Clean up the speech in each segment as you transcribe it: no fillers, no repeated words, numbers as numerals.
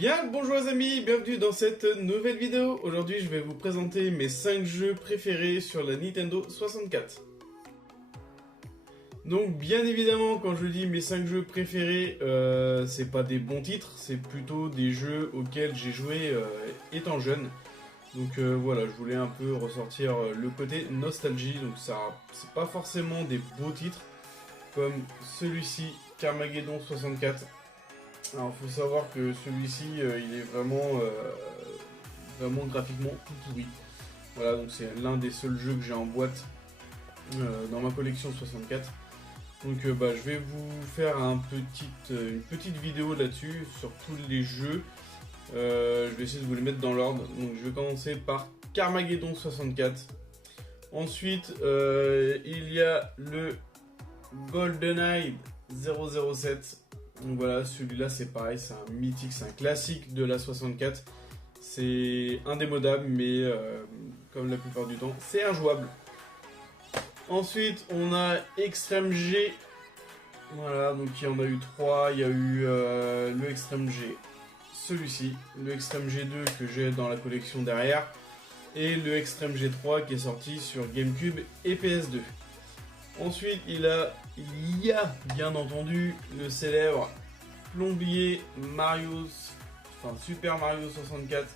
Bien, bonjour les amis, bienvenue dans cette nouvelle vidéo. Aujourd'hui, je vais vous présenter mes 5 jeux préférés sur la Nintendo 64. Donc, bien évidemment, quand je dis mes 5 jeux préférés, c'est pas des bons titres, c'est plutôt des jeux auxquels j'ai joué étant jeune. Donc voilà, je voulais un peu ressortir le côté nostalgie. Donc ça, c'est pas forcément des beaux titres comme celui-ci, Carmageddon 64. Alors faut savoir que celui-ci, il est vraiment graphiquement tout pourri. Voilà, donc c'est l'un des seuls jeux que j'ai en boîte dans ma collection 64. Donc je vais vous faire une petite vidéo là-dessus sur tous les jeux. Je vais essayer de vous les mettre dans l'ordre. Donc je vais commencer par Carmageddon 64. Ensuite, il y a le GoldenEye 007. Donc voilà, celui-là c'est pareil, c'est un mythique, c'est un classique de la 64. C'est indémodable, mais comme la plupart du temps, c'est injouable. Ensuite, on a Extreme G. Voilà, donc il y en a eu 3. Il y a eu le Extreme G, celui-ci, le Extreme G2 que j'ai dans la collection derrière, et le Extreme G3 qui est sorti sur GameCube et PS2. Ensuite, il y a bien entendu le célèbre plombier Super Mario 64.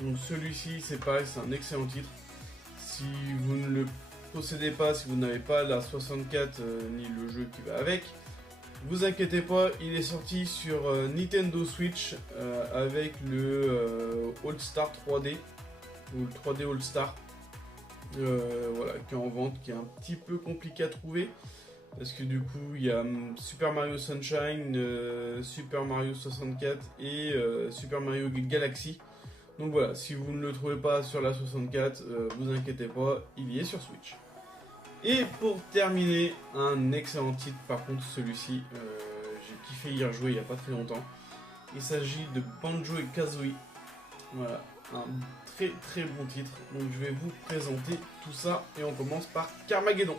Donc celui-ci, c'est pareil, c'est un excellent titre. Si vous ne le possédez pas, si vous n'avez pas la 64 ni le jeu qui va avec, vous inquiétez pas, il est sorti sur Nintendo Switch avec le All Star 3D ou le 3D All Star. Voilà, qui est en vente, qui est un petit peu compliqué à trouver parce que du coup il y a Super Mario Sunshine, Super Mario 64 et Super Mario Galaxy. Donc voilà, si vous ne le trouvez pas sur la 64, vous inquiétez pas, il y est sur Switch. Et pour terminer, un excellent titre, par contre celui-ci, j'ai kiffé y rejouer il n'y a pas très longtemps. Il s'agit de Banjo et Kazooie. Voilà, un très bon titre. Donc je vais vous présenter tout ça et on commence par Carmageddon.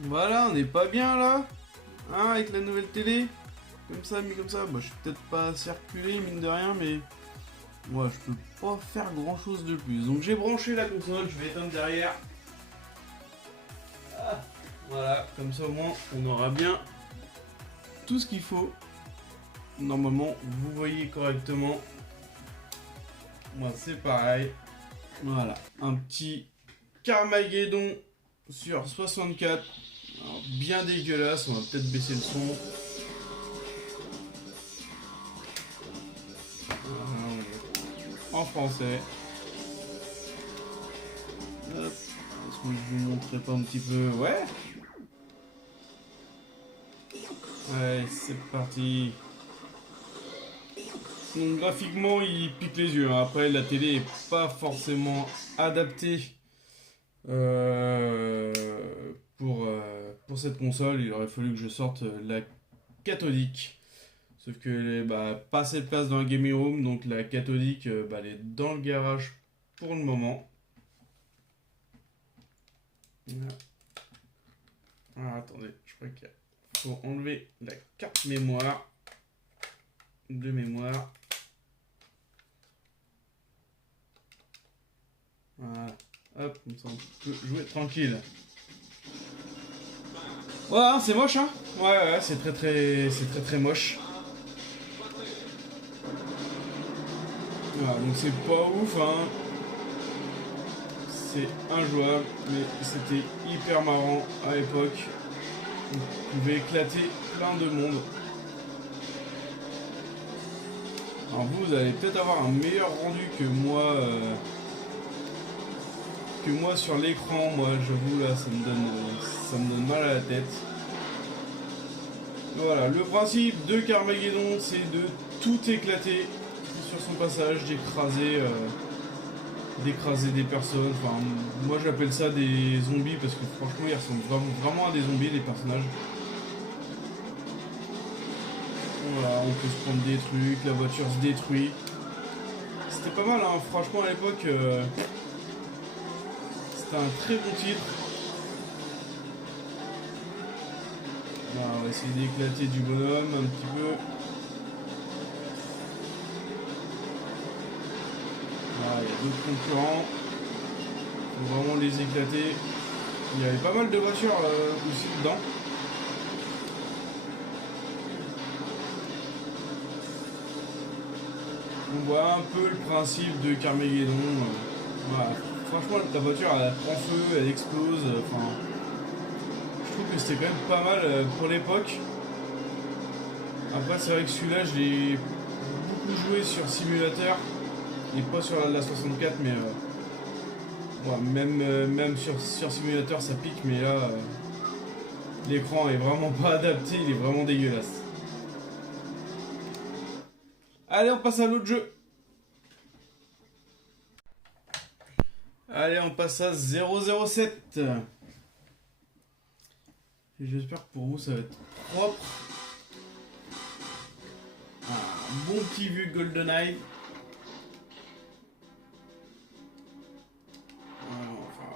Voilà, on n'est pas bien là, hein, avec la nouvelle télé. Comme ça, mis comme ça. Moi, je suis peut-être pas circulé, mine de rien, mais moi, je peux pas faire grand chose de plus. Donc j'ai branché la console, je vais éteindre derrière. Ah, voilà, comme ça au moins, on aura bien tout ce qu'il faut. Normalement, vous voyez correctement. Moi, c'est pareil. Voilà, un petit Carmageddon sur 64. Alors, bien dégueulasse, on va peut-être baisser le son. En français. Hop. Est-ce que je vous montrerai pas un petit peu? Ouais. Ouais, c'est parti. Donc, graphiquement, il pique les yeux. Après, la télé est pas forcément adaptée pour cette console. Il aurait fallu que je sorte la cathodique. Sauf que pas assez de place dans la gaming room, donc la cathodique elle est dans le garage pour le moment. Voilà. Alors, attendez, je crois qu'il faut enlever la carte mémoire de mémoire. Voilà, hop, comme ça on peut jouer tranquille. Voilà, c'est moche, hein. Ouais, c'est très moche. Voilà, donc c'est pas ouf, hein. C'est injouable, mais c'était hyper marrant à l'époque. On pouvait éclater plein de monde. Alors vous allez peut-être avoir un meilleur rendu que moi sur l'écran. Moi, j'avoue, là, ça me donne mal à la tête. Voilà, le principe de Carmageddon, c'est de tout éclater sur son passage, d'écraser des personnes. Enfin, moi j'appelle ça des zombies parce que franchement ils ressemblent vraiment à des zombies, les personnages. Voilà, on peut se prendre des trucs, la voiture se détruit. C'était pas mal, hein, franchement à l'époque c'était un très bon titre. Voilà, on va essayer d'éclater du bonhomme un petit peu. d'autres concurrents. Faut vraiment les éclater. Il y avait pas mal de voitures aussi dedans. On voit un peu le principe de Carmageddon. Voilà. Franchement, la voiture elle prend feu, elle explose. Enfin, je trouve que c'était quand même pas mal pour l'époque. Après, c'est vrai que celui-là, je l'ai beaucoup joué sur simulateur et pas sur la 64, mais ouais, même sur simulateur ça pique, mais là, l'écran est vraiment pas adapté, il est vraiment dégueulasse. Allez, on passe à l'autre jeu. Allez, on passe à 007. Et j'espère que pour vous, ça va être propre. Un bon petit vu GoldenEye.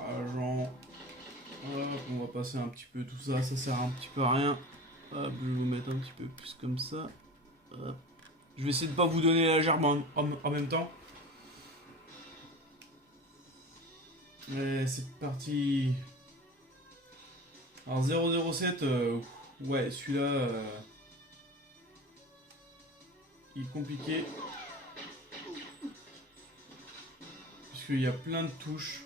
Agent. Hop, on va passer un petit peu tout ça. Ça sert un petit peu à rien. Hop, je vais vous mettre un petit peu plus comme ça. Hop. Je vais essayer de pas vous donner la gerbe en même temps. Allez, c'est parti. Alors 007, ouais, celui-là, il est compliqué. Puisqu'il y a plein de touches.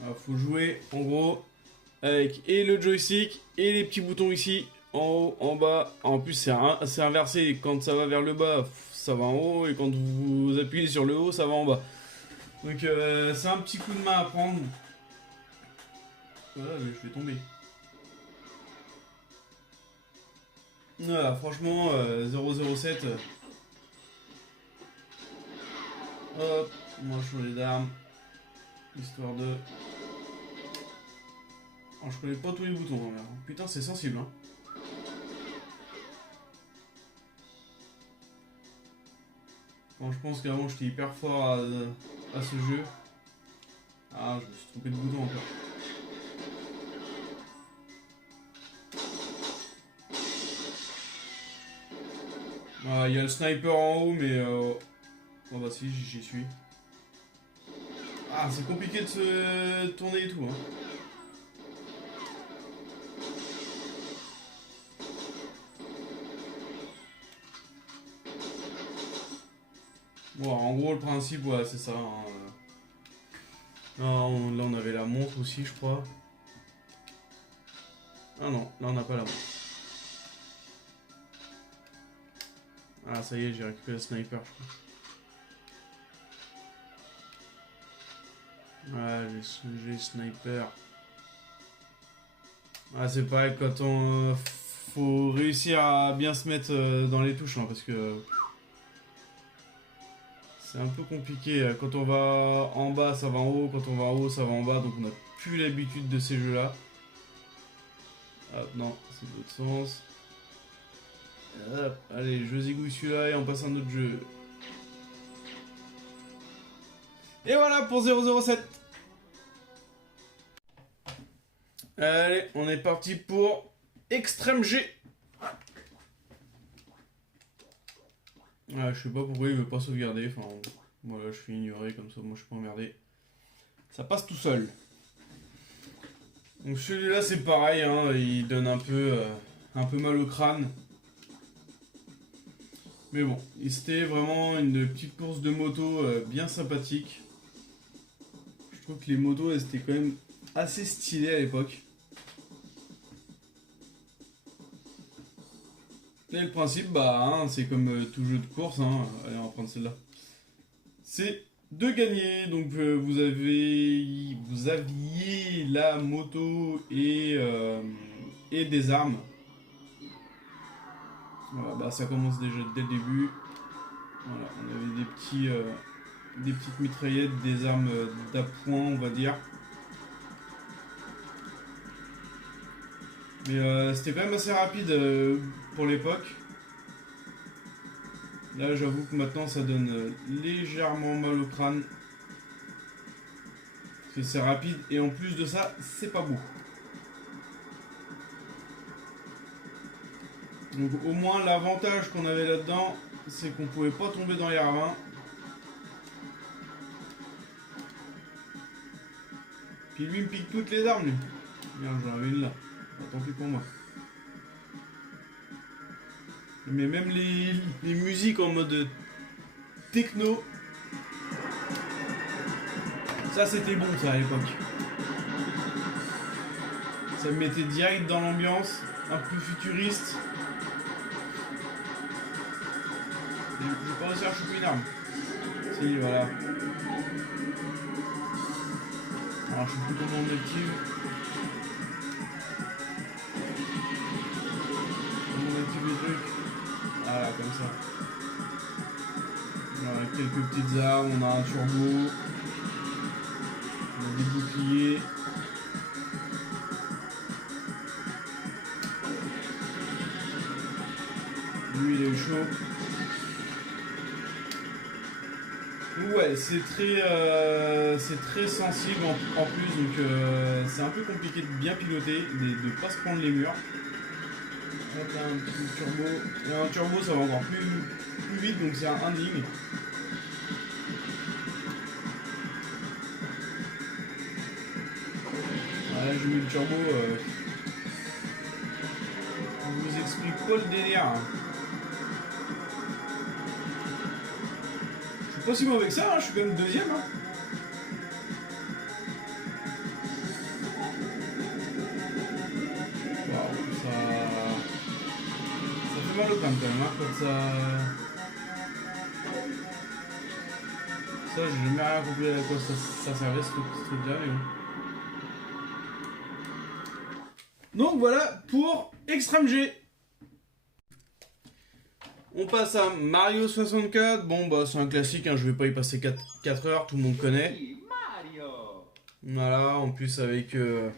Alors, faut jouer en gros avec et le joystick et les petits boutons ici. En haut, en bas. En plus, c'est inversé. Quand ça va vers le bas, ça va en haut. Et quand vous appuyez sur le haut, ça va en bas. Donc, c'est un petit coup de main à prendre. Voilà, je vais tomber. Voilà, franchement, 007. Hop, on va changer d'arme. Histoire de. Alors, je connais pas tous les boutons. Hein. Putain, c'est sensible. Hein. Bon, je pense qu'avant j'étais hyper fort à ce jeu. Ah, je me suis trompé de bouton encore. Ah, il y a le sniper en haut, mais. Oh bah si, j'y suis. Ah, c'est compliqué de se tourner et tout. Hein. Bon, en gros, le principe, ouais, c'est ça. Hein. Non, là, on avait la montre aussi, je crois. Ah non, là, on n'a pas la montre. Ah, ça y est, j'ai récupéré le sniper, je crois. Ouais, j'ai le sniper. Ah, c'est pareil, quand on. Faut réussir à bien se mettre dans les touches, hein, parce que. C'est un peu compliqué. Quand on va en bas, ça va en haut. Quand on va en haut, ça va en bas. Donc on n'a plus l'habitude de ces jeux-là. Hop, non, c'est l'autre sens. Hop, allez, je zigouille celui-là et on passe à un autre jeu. Et voilà pour 007. Allez, on est parti pour Extreme G. Ah, je sais pas pourquoi il veut pas sauvegarder. Enfin, voilà, je suis ignoré comme ça, moi je suis pas emmerdé. Ça passe tout seul. Donc celui-là c'est pareil, hein, il donne un peu mal au crâne. Mais bon, c'était vraiment une petite course de moto bien sympathique. Je trouve que les motos elles étaient quand même assez stylées à l'époque. Et le principe, bah, hein, c'est comme tout jeu de course, hein. Allez, on va prendre celle-là. C'est de gagner. Donc vous aviez la moto et des armes. Voilà, bah ça commence déjà dès le début. Voilà, on avait des petites mitraillettes, des armes d'appoint, on va dire. Mais c'était quand même assez rapide pour l'époque. Là, j'avoue que maintenant, ça donne légèrement mal au crâne. Parce que c'est rapide et en plus de ça, c'est pas beau. Donc au moins, l'avantage qu'on avait là-dedans, c'est qu'on pouvait pas tomber dans les ravins. Puis lui, il me pique toutes les armes, lui. Merde, j'en avais une là. Tant pis pour moi. Mais même les musiques en mode techno, ça c'était bon ça à l'époque. Ça me mettait direct dans l'ambiance, un peu futuriste. J'ai pas réussi à choper une arme. Si, voilà. Alors je sais plus comment on active. Comment on active les trucs. Voilà, comme ça. On a quelques petites armes, on a un turbo. On a des boucliers. Lui il est chaud. Ouais, c'est très sensible en plus, donc c'est un peu compliqué de bien piloter, de pas se prendre les murs. Hop, là, un petit turbo. Et un turbo, ça va encore plus vite, donc c'est un ligne. Voilà, j'ai mis le turbo. Je vous explique pas le délire. Hein. Je suis pas si mauvais que ça, hein, je suis quand même deuxième. Hein. Wow, ça fait mal au crâne quand même, hein, quand ça. Ça, j'ai jamais rien compris à quoi ça servait ce truc-là, mais bon. Donc voilà pour Extreme G. On passe à Mario 64. Bon, bah c'est un classique, hein, je vais pas y passer 4 heures, tout le monde connaît. Voilà, en plus avec le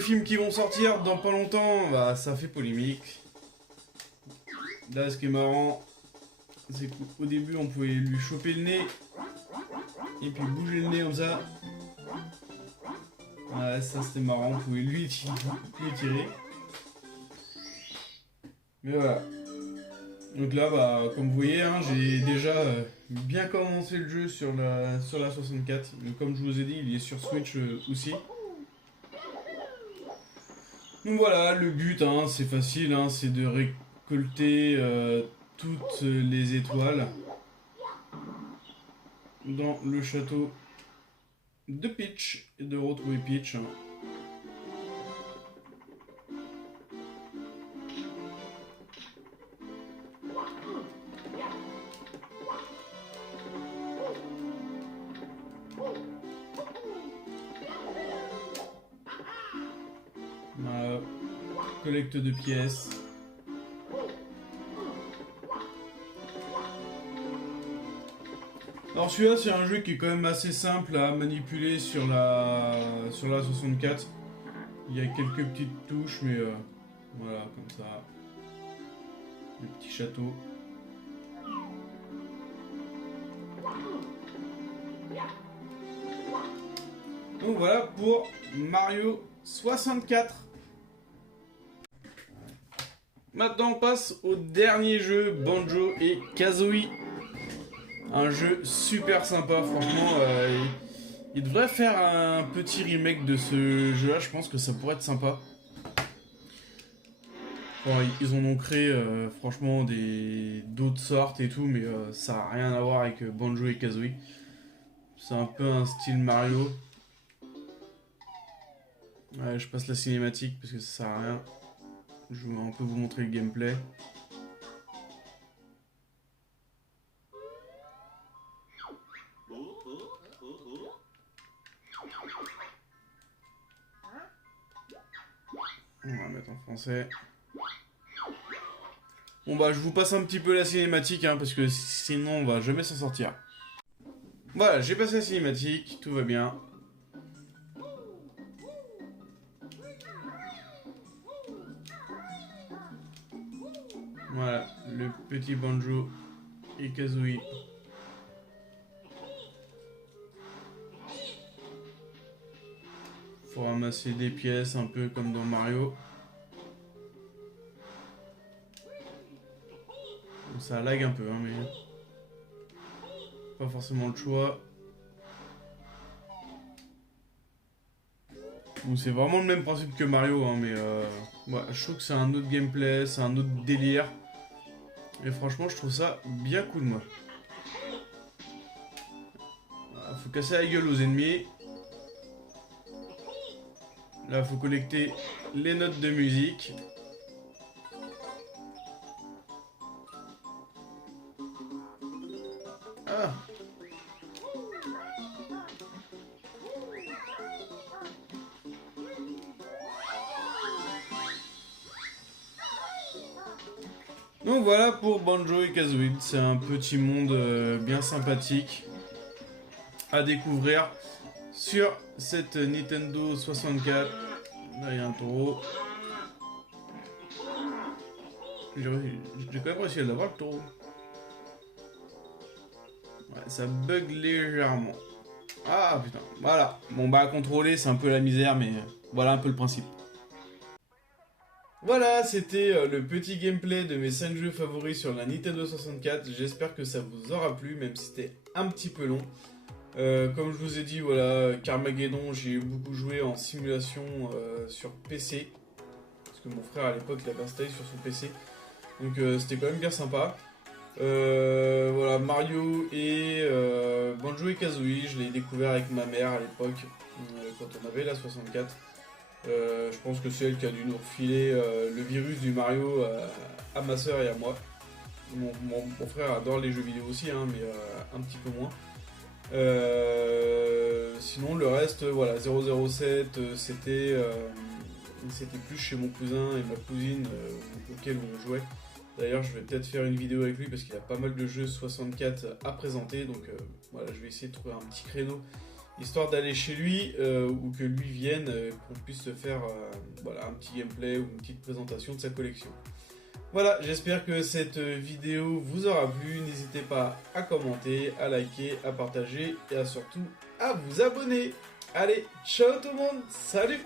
film qui vont sortir dans pas longtemps, bah ça fait polémique. Là, ce qui est marrant, c'est qu'au début on pouvait lui choper le nez et puis bouger le nez comme ça. Ouais, ça c'était marrant, on pouvait lui tirer. Mais voilà. Donc là, bah, comme vous voyez, hein, j'ai déjà bien commencé le jeu sur la 64. Donc, comme je vous ai dit, il est sur Switch aussi. Donc voilà, le but, hein, c'est facile, hein, c'est de récolter toutes les étoiles dans le château de Peach et de retrouver Peach. Hein. Collecte de pièces. Alors celui-là c'est un jeu qui est quand même assez simple à manipuler sur la 64. Il y a quelques petites touches mais voilà comme ça. Le petit château. Donc voilà pour Mario 64. Maintenant on passe au dernier jeu, Banjo et Kazooie. Un jeu super sympa, franchement. Il devrait faire un petit remake de ce jeu-là, je pense que ça pourrait être sympa. Bon, ils en ont créé franchement d'autres sortes et tout, mais ça n'a rien à voir avec Banjo et Kazooie. C'est un peu un style Mario. Ouais, je passe la cinématique parce que ça sert à rien. Je vais un peu vous montrer le gameplay. On va mettre en français. Bon bah je vous passe un petit peu la cinématique hein, parce que sinon on va jamais s'en sortir. Voilà, j'ai passé la cinématique, tout va bien. Voilà, le petit Banjo et Kazooie. Faut ramasser des pièces un peu comme dans Mario. Bon, ça lag un peu, hein, mais pas forcément le choix. Bon, c'est vraiment le même principe que Mario, hein, mais ouais, je trouve que c'est un autre gameplay, c'est un autre délire. Et franchement, je trouve ça bien cool, moi. Voilà, faut casser la gueule aux ennemis. Là, faut collecter les notes de musique. Ah! Donc voilà pour Banjo et Kazooie, c'est un petit monde bien sympathique à découvrir sur cette Nintendo 64. Là il y a un taureau. J'ai quand même réussi à l'avoir le taureau. Ouais, ça bug légèrement. Ah putain, voilà. Bon bah à contrôler c'est un peu la misère mais voilà un peu le principe. Voilà, c'était le petit gameplay de mes 5 jeux favoris sur la Nintendo 64. J'espère que ça vous aura plu, même si c'était un petit peu long. Comme je vous ai dit, voilà, Carmageddon, j'ai beaucoup joué en simulation sur PC. Parce que mon frère à l'époque l'avait installé sur son PC. Donc c'était quand même bien sympa. Voilà, Mario et Banjo et Kazooie, je l'ai découvert avec ma mère à l'époque, quand on avait la 64. Je pense que c'est elle qui a dû nous refiler le virus du Mario à ma soeur et à moi. Mon frère adore les jeux vidéo aussi, hein, mais un petit peu moins. Sinon, le reste, voilà, 007, c'était plus chez mon cousin et ma cousine auxquels on jouait. D'ailleurs, je vais peut-être faire une vidéo avec lui parce qu'il a pas mal de jeux 64 à présenter. Donc voilà, je vais essayer de trouver un petit créneau histoire d'aller chez lui ou que lui vienne, qu'on puisse se faire voilà, un petit gameplay ou une petite présentation de sa collection. Voilà, j'espère que cette vidéo vous aura plu. N'hésitez pas à commenter, à liker, à partager et à surtout à vous abonner. Allez, ciao tout le monde, salut!